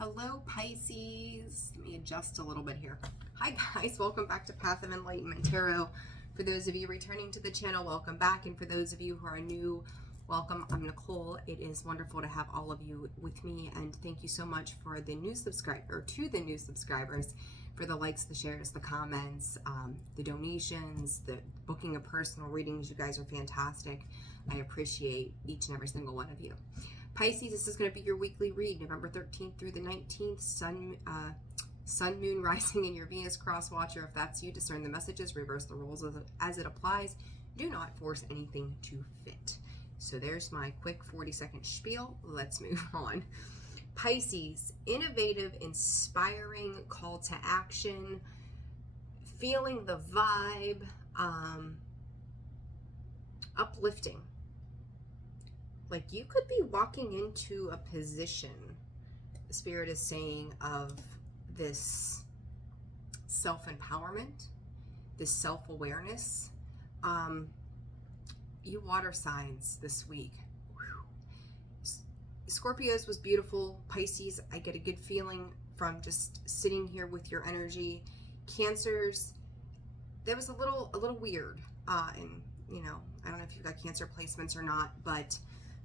Hello, Pisces. Let me adjust a little bit here. Hi, guys. Welcome back to Path of Enlightenment Tarot. For those of you returning to the channel, welcome back. And for those of you who are new, welcome. I'm Nicole. It is wonderful to have all of you with me. And thank you so much for the new subscriber, to the new subscribers, for the likes, the shares, the comments, the donations, the booking of personal readings. You guys are fantastic. I appreciate each and every single one of you. Pisces, this is going to be your weekly read, November 13th through the 19th. Sun, Moon, Rising in your Venus cross watcher. If that's you, discern the messages, reverse the roles as it applies. Do not force anything to fit. So there's my quick 40-second spiel. Let's move on. Pisces, innovative, inspiring, call to action, feeling the vibe, uplifting. Like you could be walking into a position, the Spirit is saying, of this self-empowerment, this self-awareness. You water signs this week. Scorpios was beautiful. Pisces, I get a good feeling from just sitting here with your energy. Cancers, that was a little weird. And you know, I don't know if you've got Cancer placements or not, but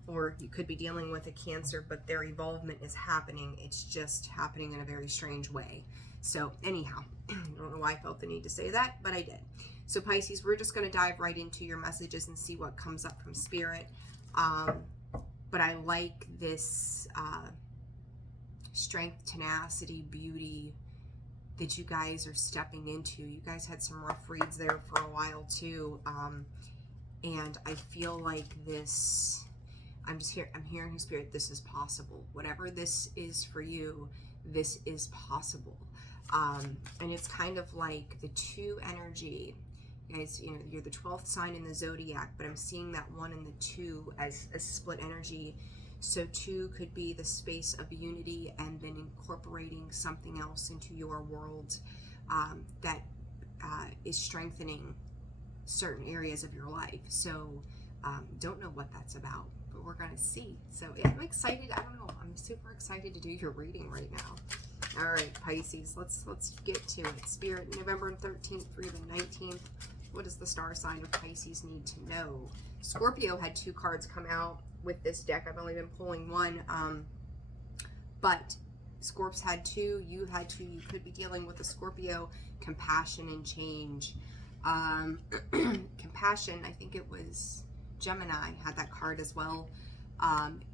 or you could be dealing with a Cancer, but their evolvement is happening. It's just happening in a very strange way. So anyhow, I don't know why I felt the need to say that, but I did. So Pisces, we're just going to dive right into your messages and see what comes up from Spirit. But I like this strength, tenacity, beauty that you guys are stepping into. You guys had some rough reads there for a while too. And I feel like this... I'm hearing Spirit, this is possible. Whatever this is for you, this is possible. And it's kind of like the two energy. You guys, you know, you're the 12th sign in the zodiac, but I'm seeing that 1 and the 2 as a split energy. So 2 could be the space of unity and then incorporating something else into your world that is strengthening certain areas of your life. So don't know what that's about, but we're gonna see. So yeah, I'm excited. I don't know, I'm super excited to do your reading right now. All right, Pisces, let's get to it. Spirit, November 13th through the 19th. What does the star sign of Pisces need to know? Scorpio had 2 cards come out with this deck. I've only been pulling 1, but Scorps had 2, you had 2. You could be dealing with a Scorpio. Compassion and change. Compassion, I think it was Gemini had that card as well.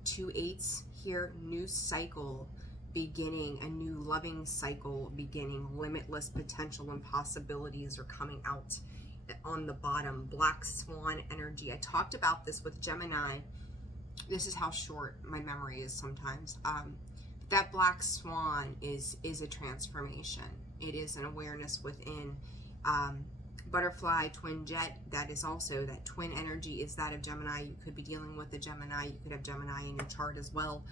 2 8s here, new cycle beginning, a new loving cycle beginning. Limitless potential and possibilities are coming out on the bottom. Black swan energy. I talked about this with Gemini. This is how short my memory is sometimes. That black swan is a transformation. It is an awareness within. Butterfly, twin jet, that is also that twin energy is that of Gemini. You could be dealing with a Gemini. You could have Gemini in your chart as well.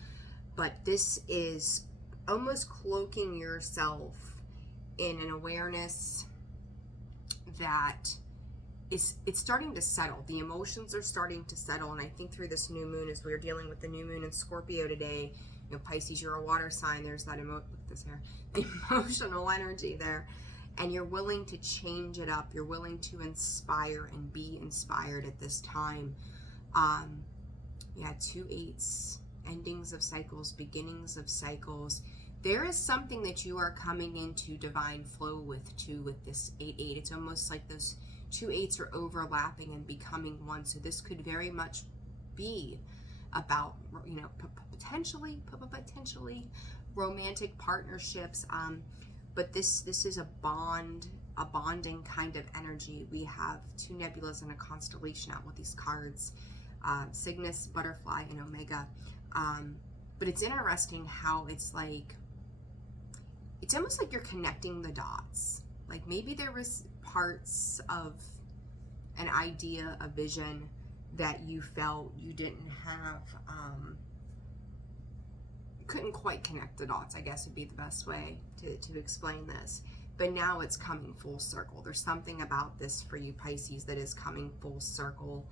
But this is almost cloaking yourself in an awareness that it's starting to settle. The emotions are starting to settle. And I think through this new moon, as we're dealing with the new moon in Scorpio today, you know, Pisces, you're a water sign. There's that look at this here, the emotional energy there. And you're willing to change it up. You're willing to inspire and be inspired at this time. Yeah, 2 8s, endings of cycles, beginnings of cycles. There is something that you are coming into divine flow with too, with this 8 8. It's almost like those 2 8s are overlapping and becoming one. So this could very much be about, you know, potentially romantic partnerships. But this is a bonding kind of energy. We have 2 nebulas and a constellation out with these cards, Cygnus, Butterfly, and Omega. But it's interesting how it's like, it's almost like you're connecting the dots. Like maybe there was parts of an idea, a vision that you felt you didn't have, couldn't quite connect the dots, I guess would be the best way to explain this. But now it's coming full circle. There's something about this for you, Pisces, that is coming full circle.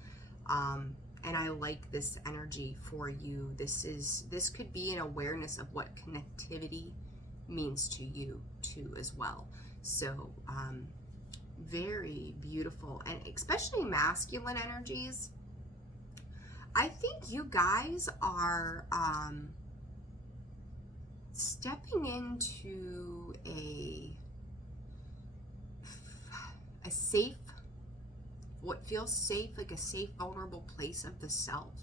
And I like this energy for you. This could be an awareness of what connectivity means to you too as well. So very beautiful, and especially masculine energies. I think you guys are stepping into a safe, what feels safe, like a safe, vulnerable place of the self.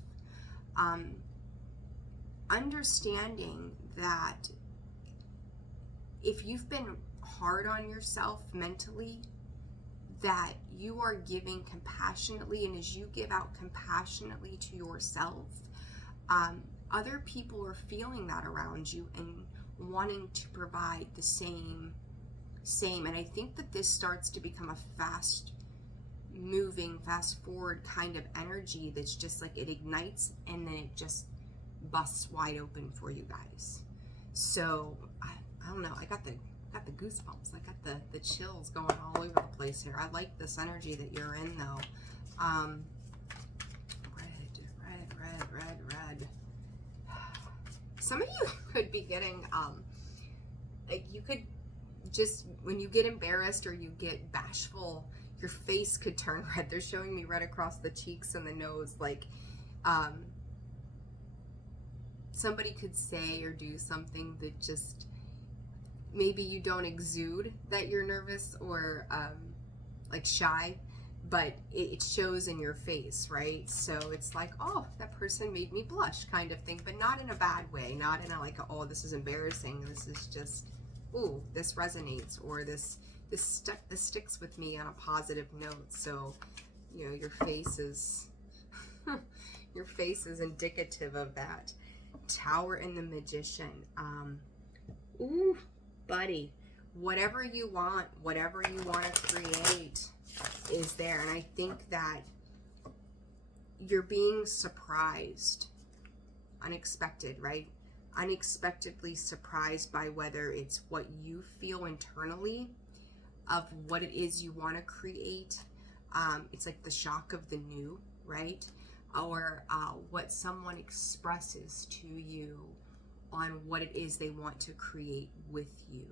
Understanding that if you've been hard on yourself mentally, that you are giving compassionately, and as you give out compassionately to yourself, other people are feeling that around you and wanting to provide the same. And I think that this starts to become a fast moving, fast forward kind of energy that's just like it ignites and then it just busts wide open for you guys. So I don't know, I got the goosebumps, I got the chills going all over the place here. I like this energy that you're in though. Red. Some of you could be getting like, you could just, when you get embarrassed or you get bashful, your face could turn red. They're showing me red across the cheeks and the nose, like somebody could say or do something that just, maybe you don't exude that you're nervous or like shy, but it shows in your face, right? So it's like, oh, that person made me blush kind of thing, but not in a bad way, not in a like, oh, this is embarrassing. This is just, ooh, this resonates, or this sticks with me on a positive note. So, you know, your face is your face is indicative of that. Tower and the Magician. Ooh, buddy, whatever you want to create is there. And I think that you're being surprised, unexpected, right? Unexpectedly surprised by whether it's what you feel internally of what it is you want to create. It's like the shock of the new, right? Or what someone expresses to you on what it is they want to create with you.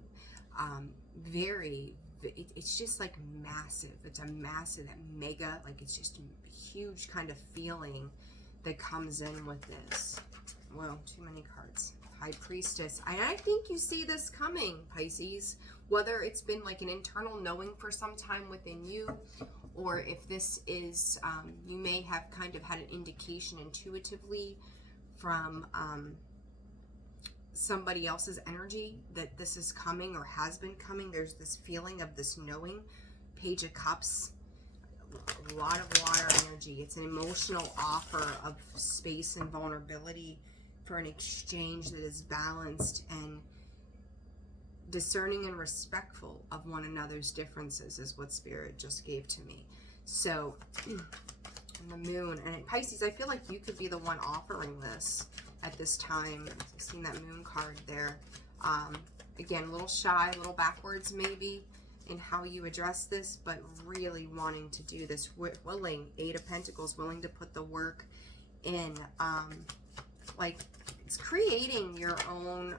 It's just like massive. It's a massive, mega, like it's just a huge kind of feeling that comes in with this. Well, too many cards. High Priestess. And I think you see this coming, Pisces. Whether it's been like an internal knowing for some time within you, or if this is, you may have kind of had an indication intuitively from somebody else's energy that this is coming or has been coming. There's this feeling of this knowing. Page of Cups. A lot of water energy. It's an emotional offer of space and vulnerability for an exchange that is balanced and discerning and respectful of one another's differences is what Spirit just gave to me. So, the Moon. And Pisces, I feel like you could be the one offering this at this time. I've seen that Moon card there. Again, a little shy, a little backwards maybe in how you address this, but really wanting to do this, willing, 8 of Pentacles, willing to put the work in. Like, it's creating your own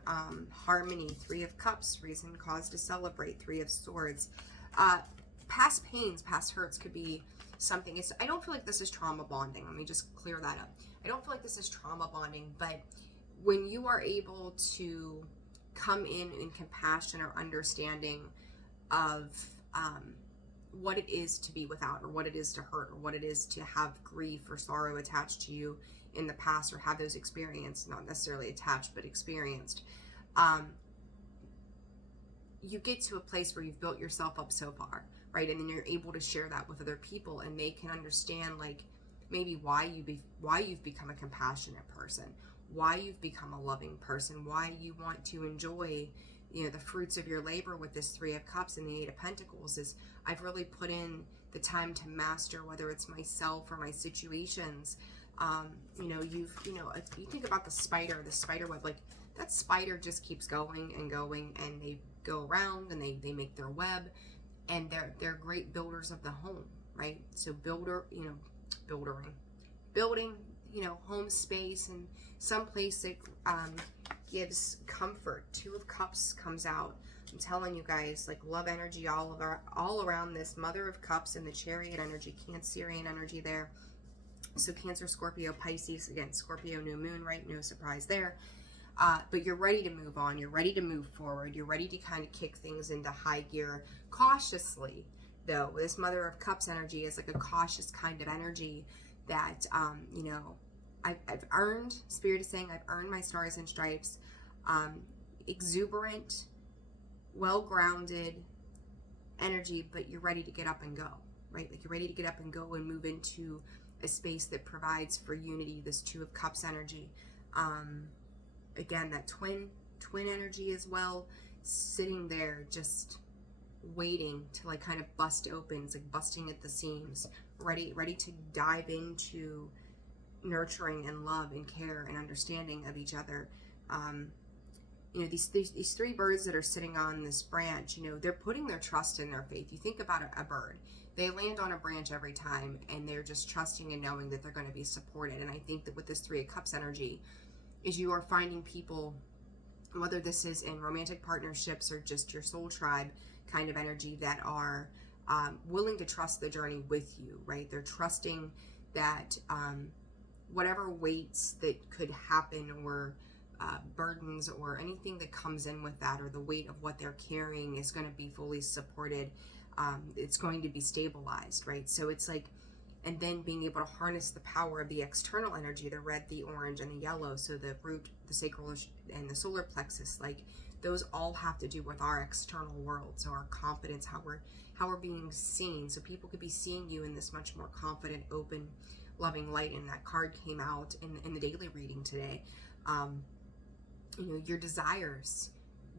harmony. 3 of Cups, reason, cause to celebrate. 3 of Swords. Past pains, past hurts could be something. I don't feel like this is trauma bonding. Let me just clear that up. I don't feel like this is trauma bonding, but when you are able to come in compassion or understanding of what it is to be without, or what it is to hurt, or what it is to have grief or sorrow attached to you in the past, or have those experienced, not necessarily attached, but experienced, you get to a place where you've built yourself up so far, right? And then you're able to share that with other people, and they can understand, like, maybe why you've become a compassionate person, why you've become a loving person, why you want to enjoy, you know, the fruits of your labor with this 3 of Cups and the 8 of Pentacles. Is I've really put in the time to master, whether it's myself or my situations. You know, if you think about the spider web, like that spider just keeps going and going, and they go around and they make their web, and they're great builders of the home, right? So building home space and some place that gives comfort. Two of Cups comes out. I'm telling you guys, like love energy all around this. Mother of Cups and the Chariot energy, Cancerian energy there. So Cancer, Scorpio, Pisces. Again, Scorpio, new moon, right? No surprise there. But you're ready to move on. You're ready to move forward. You're ready to kind of kick things into high gear cautiously, though. This Mother of Cups energy is like a cautious kind of energy that, I've earned, Spirit is saying, I've earned my stars and stripes. Exuberant, well-grounded energy, but you're ready to get up and go, right? Like you're ready to get up and go and move into a space that provides for unity, this Two of Cups energy. Again, that twin energy as well, sitting there just waiting to like kind of bust open. It's like busting at the seams, ready to dive into nurturing and love and care and understanding of each other. These three birds that are sitting on this branch, they're putting their trust in their faith. You think about a bird. They land on a branch every time, and they're just trusting and knowing that they're going to be supported. And I think that with this Three of Cups energy, is you are finding people, whether this is in romantic partnerships or just your soul tribe kind of energy, that are willing to trust the journey with you, right? They're trusting that whatever weights that could happen or burdens or anything that comes in with that, or the weight of what they're carrying, is going to be fully supported. It's going to be stabilized, right? So it's like, and then being able to harness the power of the external energy, the red, the orange, and the yellow. So the root, the sacral, and the solar plexus, like those all have to do with our external world. So our confidence, how we're being seen. So people could be seeing you in this much more confident, open, loving light. And that card came out in the daily reading today. Your desires,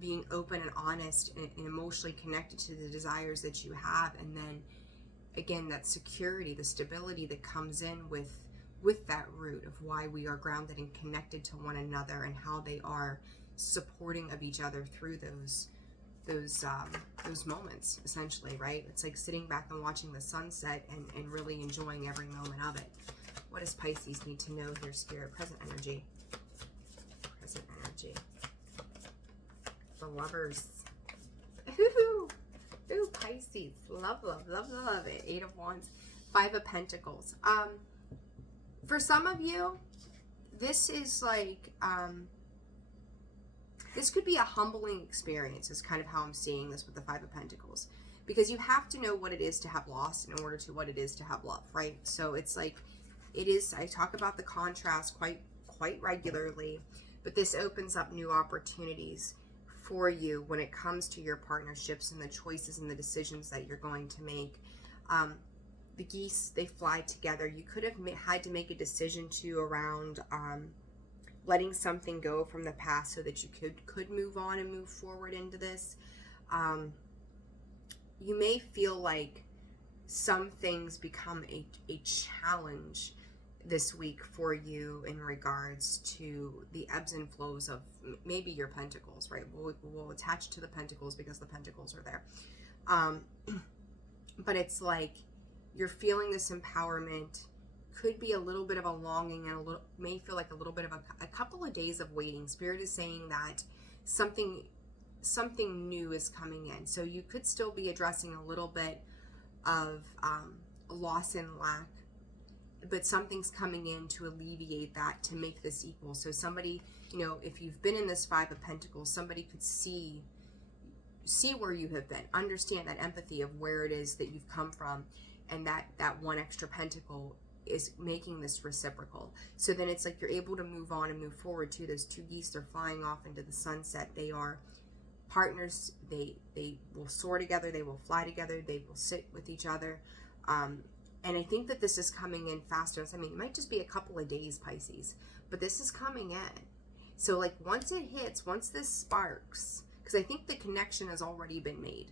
being open and honest and emotionally connected to the desires that you have. And then again, that security, the stability that comes in with that root of why we are grounded and connected to one another, and how they are supporting of each other through those moments, essentially, right? It's like sitting back and watching the sunset and really enjoying every moment of it. What does Pisces need to know here, Spirit? Present energy. Present energy. The Lovers. Ooh, Pisces. Love it. Eight of Wands. Five of Pentacles. For some of you, this is like, this could be a humbling experience, is kind of how I'm seeing this with the Five of Pentacles. Because you have to know what it is to have loss in order to what it is to have love, right? So it's like, it is, I talk about the contrast quite regularly, but this opens up new opportunities for you when it comes to your partnerships and the choices and the decisions that you're going to make. The geese, they fly together. You could have had to make a decision too around letting something go from the past so that you could move on and move forward into this. You may feel like some things become a challenge this week for you in regards to the ebbs and flows of maybe your pentacles, right? We'll attach to the pentacles because the pentacles are there. But it's like you're feeling this empowerment, could be a little bit of a longing, and may feel like a little bit of a couple of days of waiting. Spirit is saying that something new is coming in. So you could still be addressing a little bit of loss and lack, but something's coming in to alleviate that, to make this equal. So somebody, if you've been in this Five of Pentacles, somebody could see where you have been, understand that empathy of where it is that you've come from, and that one extra pentacle is making this reciprocal. So then it's like you're able to move on and move forward too. Those two geese, they're flying off into the sunset. They are partners. They will soar together. They will fly together. They will sit with each other. And I think that this is coming in faster. I mean, it might just be a couple of days, Pisces, but this is coming in. So like once it hits, once this sparks, because I think the connection has already been made.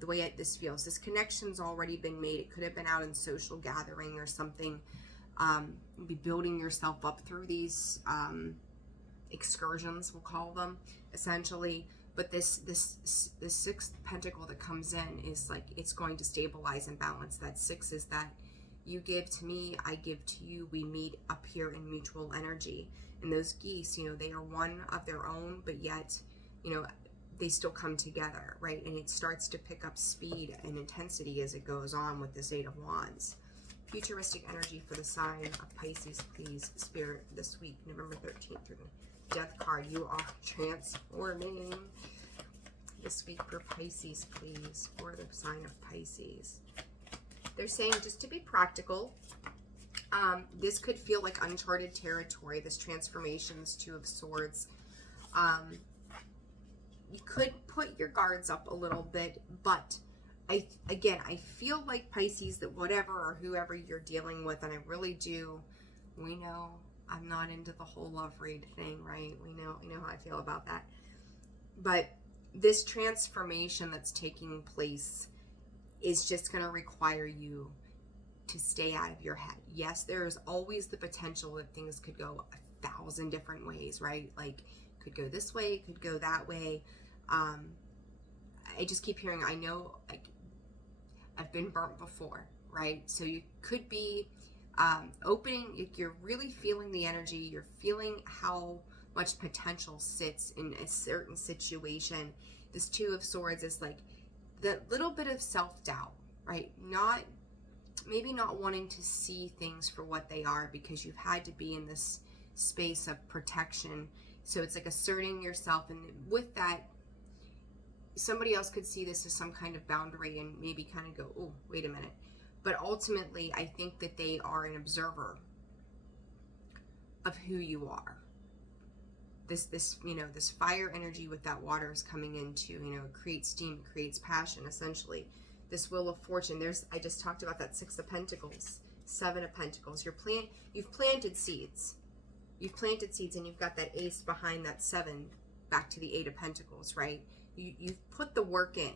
The way this feels, this connection's already been made. It could have been out in social gathering or something. Be building yourself up through these excursions, we'll call them, essentially. But this sixth pentacle that comes in is like, it's going to stabilize and balance. That six is that You give to me, I give to you. We meet up here in mutual energy. And those geese, you know, they are one of their own, but yet, you know, they still come together, right? And it starts to pick up speed and intensity as it goes on with this Eight of Wands. Futuristic energy for the sign of Pisces, please, Spirit, this week, November 13th through the Death card. You are transforming. This week for Pisces, please, for the sign of Pisces. They're saying just to be practical, this could feel like uncharted territory, this transformation, this Two of Swords. You could put your guards up a little bit, but I feel like Pisces, that whatever or whoever you're dealing with, and I really do, we know I'm not into the whole love read thing, right? We know how I feel about that. But this transformation that's taking place is just going to require you to stay out of your head. Yes, there's always the potential that things could go 1,000 different ways, right? Like, could go this way, could go that way. I just keep hearing, I know, I've been burnt before, right? So you could be opening, you're really feeling the energy, you're feeling how much potential sits in a certain situation. This Two of Swords is like the little bit of self-doubt, right? Maybe not wanting to see things for what they are because you've had to be in this space of protection. So it's like asserting yourself, and with that, somebody else could see this as some kind of boundary and maybe kind of go, oh, wait a minute. But ultimately, I think that they are an observer of who you are. This you know, this fire energy with that water is coming into, you know, it creates steam, it creates passion, essentially. This Wheel of Fortune, I just talked about that Six of Pentacles, Seven of Pentacles. You've planted seeds. You've planted seeds, and you've got that Ace behind that Seven, back to the Eight of Pentacles, right? You've put the work in.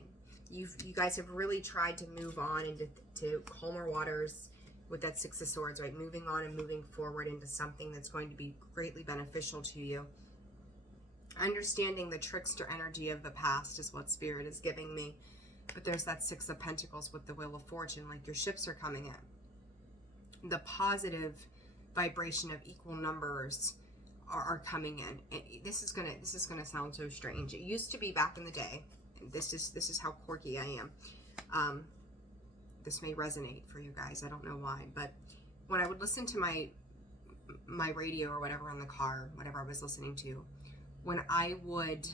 You guys have really tried to move on into calmer waters with that Six of Swords, right? Moving on and moving forward into something that's going to be greatly beneficial to you. Understanding the trickster energy of the past is what Spirit is giving me. But there's that Six of Pentacles with the Wheel of Fortune, like your ships are coming in. The positive vibration of equal numbers are coming in. This is gonna sound so strange. It used to be back in the day. This is how quirky I am. This may resonate for you guys. I don't know why, but when I would listen to my radio or whatever in the car, whatever I was listening to, when I would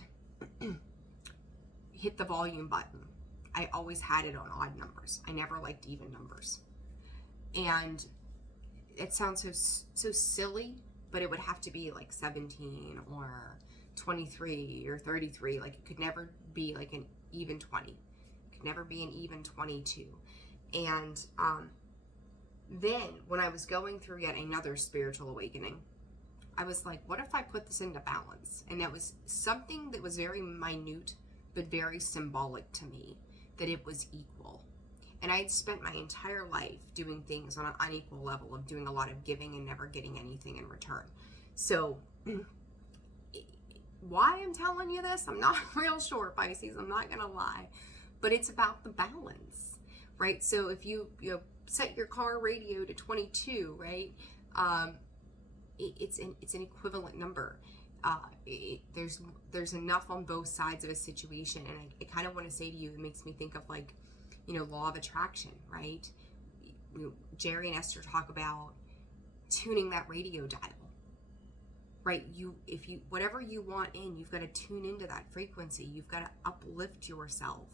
hit the volume button, I always had it on odd numbers. I never liked even numbers, and it sounds so silly. But it would have to be like 17 or 23 or 33. Like, it could never be like an even 20. It could never be an even 22. And then when I was going through yet another spiritual awakening, I was like, what if I put this into balance? And that was something that was very minute, but very symbolic to me, that it was equal. And I had spent my entire life doing things on an unequal level, of doing a lot of giving and never getting anything in return. So why I'm telling you this, I'm not real sure, Pisces, I'm not gonna lie, but it's about the balance, right? So if you set your car radio to 22, right, it's an equivalent number. There's enough on both sides of a situation, and I kind of want to say to you, it makes me think of, like, law of attraction, right? Jerry and Esther talk about tuning that radio dial, right? Whatever you want in, you've got to tune into that frequency. You've got to uplift yourself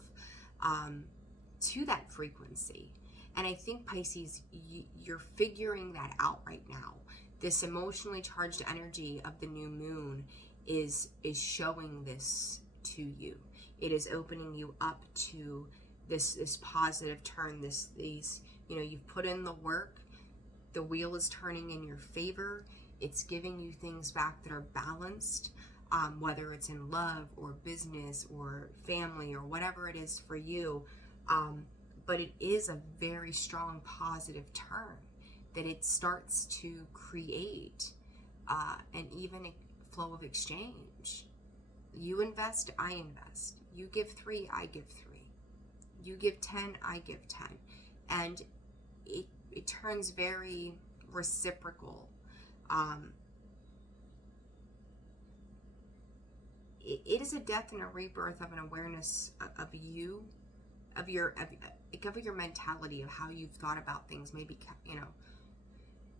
to that frequency. And I think, Pisces, you're figuring that out right now. This emotionally charged energy of the new moon is showing this to you. It is opening you up to this positive turn, these you've put in the work, the wheel is turning in your favor, it's giving you things back that are balanced, whether it's in love or business or family or whatever it is for you, but it is a very strong positive turn that it starts to create an even flow of exchange. You invest, I invest. You give 3, I give 3. You give 10, I give 10. And it turns very reciprocal. It is a death and a rebirth of an awareness of you, of your mentality, of how you've thought about things. Maybe, you know,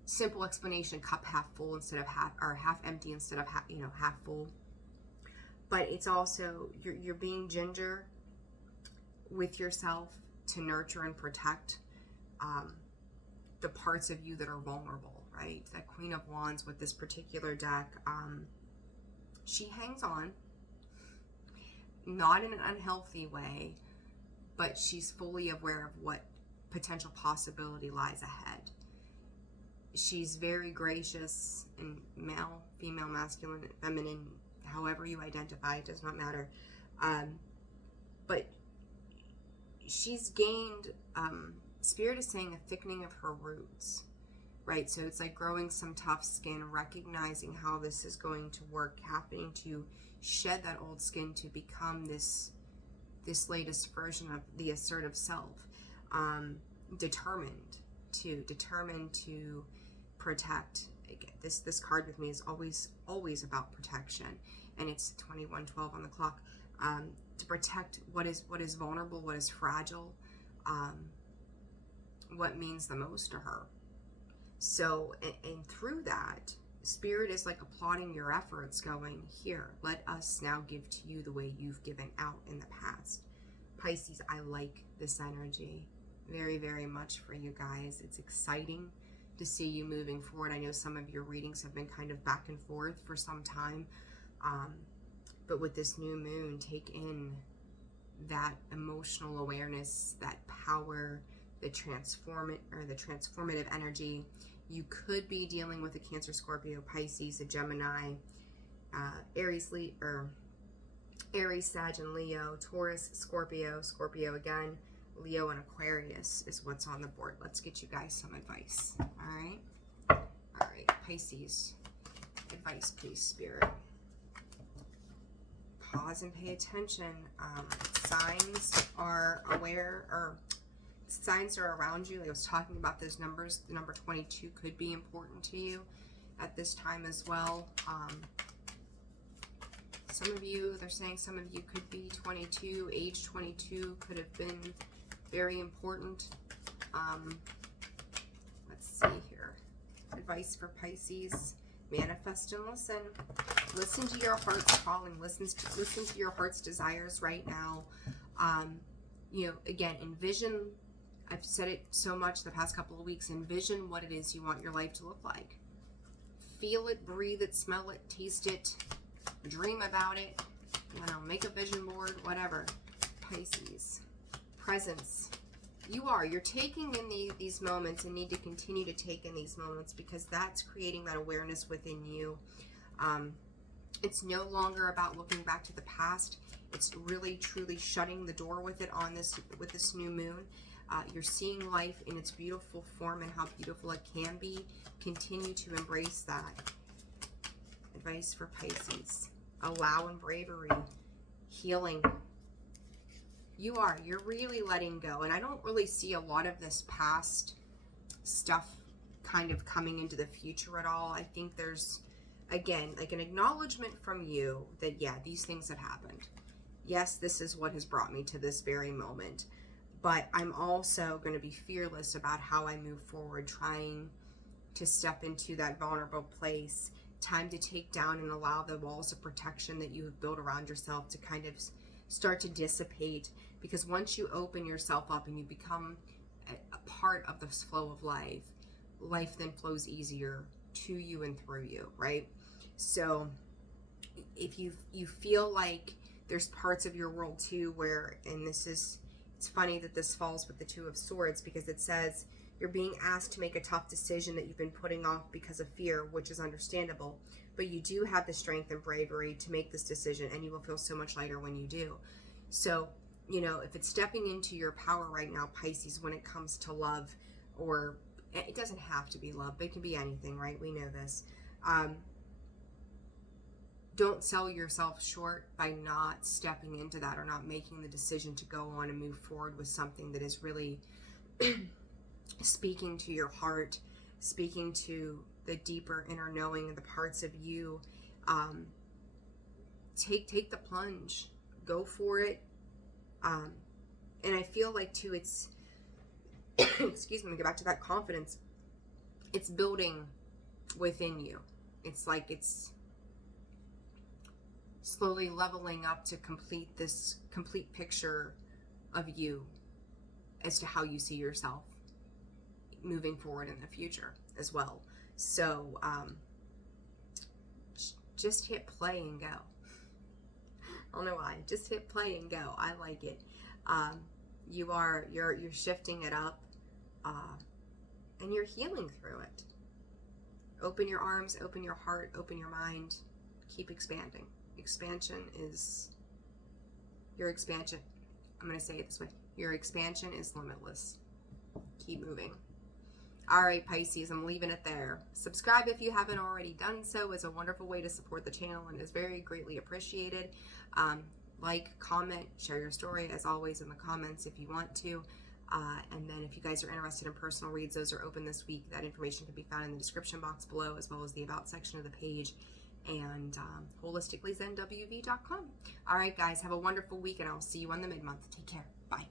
simple explanation: cup half full instead of half, or half empty instead of half, you know, half full. But it's also you're being ginger with yourself to nurture and protect the parts of you that are vulnerable, right? That Queen of Wands with this particular deck, she hangs on, not in an unhealthy way, but she's fully aware of what potential possibility lies ahead. She's very gracious, and male, female, masculine, feminine, however you identify, it does not matter. But she's gained, Spirit is saying, a thickening of her roots, right? So it's like growing some tough skin, recognizing how this is going to work, happening to shed that old skin to become this latest version of the assertive self, determined to protect. Again, this card with me is always about protection, and it's 21:12 on the clock. To protect what is vulnerable, what is fragile, what means the most to her. So, and through that, Spirit is like applauding your efforts, going, here, let us now give to you the way you've given out in the past. Pisces, I like this energy very, very much for you guys. It's exciting to see you moving forward. I know some of your readings have been kind of back and forth for some time, but with this new moon, take in that emotional awareness, that power, the transformative energy. You could be dealing with a Cancer, Scorpio, Pisces, a Gemini, Aries, Sag, and Leo, Taurus, Scorpio again, Leo, and Aquarius is what's on the board. Let's get you guys some advice. All right, Pisces, advice, please, Spirit. Pause and pay attention. Signs are aware, or signs are around you. Like I was talking about those numbers. The number 22 could be important to you at this time as well. Some of you, they're saying some of you could be 22. Age 22 could have been very important. Let's see here. Advice for Pisces. Manifest and listen. Listen to your heart's calling. Listen to your heart's desires right now. You know, again, envision. I've said it so much the past couple of weeks. Envision what it is you want your life to look like. Feel it, breathe it, smell it, taste it, dream about it. You know, make a vision board, whatever. Pisces, presence. You're taking in these moments, and need to continue to take in these moments, because that's creating that awareness within you. It's no longer about looking back to the past. It's really, truly shutting the door with it with this new moon. You're seeing life in its beautiful form and how beautiful it can be. Continue to embrace that. Advice for Pisces. Allow in bravery. Healing. You're really letting go. And I don't really see a lot of this past stuff kind of coming into the future at all. I think there's, again, like an acknowledgement from you that, yeah, these things have happened. Yes, this is what has brought me to this very moment. But I'm also going to be fearless about how I move forward, trying to step into that vulnerable place. Time to take down and allow the walls of protection that you have built around yourself to kind of start to dissipate. Because once you open yourself up and you become a part of this flow of life, life then flows easier to you and through you, right? So if you feel like there's parts of your world too where, and it's funny that this falls with the Two of Swords, because it says you're being asked to make a tough decision that you've been putting off because of fear, which is understandable. But you do have the strength and bravery to make this decision, and you will feel so much lighter when you do. So, you know, if it's stepping into your power right now, Pisces, when it comes to love, or it doesn't have to be love, but it can be anything, right? We know this. Don't sell yourself short by not stepping into that, or not making the decision to go on and move forward with something that is really speaking to your heart, speaking to the deeper inner knowing, the parts of you. Take the plunge, go for it. And I feel like too, it's excuse me, go back to that confidence. It's building within you. It's like it's slowly leveling up to complete this complete picture of you as to how you see yourself moving forward in the future as well. So just hit play and go. I don't know why. Just hit play and go. I like it. You're shifting it up, and you're healing through it. Open your arms, open your heart, open your mind. Keep expanding. Expansion is your expansion. I'm going to say it this way. Your expansion is limitless. Keep moving. All right, Pisces, I'm leaving it there. Subscribe if you haven't already done so. It's a wonderful way to support the channel and is very greatly appreciated. Like, comment, share your story, as always, in the comments if you want to. And then if you guys are interested in personal reads, those are open this week. That information can be found in the description box below, as well as the About section of the page, and holisticallyzenwv.com. All right, guys, have a wonderful week, and I'll see you on the mid-month. Take care. Bye.